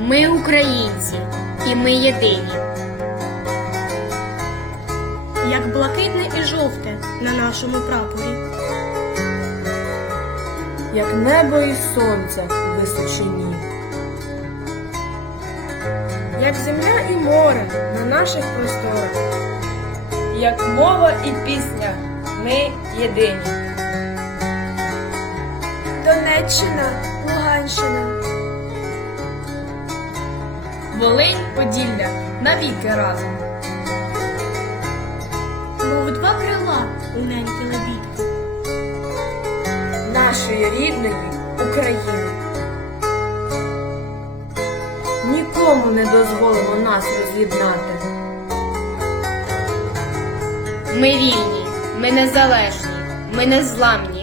Ми українці, і ми єдині. як блакитне і жовте на нашому прапорі. як небо і сонце в височині. Як земля і море на наших просторах. Як мова і пісня, ми єдині. Донеччина, Луганщина. Волинь, Поділля, навіки разом. Мов два крила у неньки лебідки. Нашої рідної України. Нікому не дозволимо нас роз'єднати. Ми вільні, ми незалежні, ми незламні.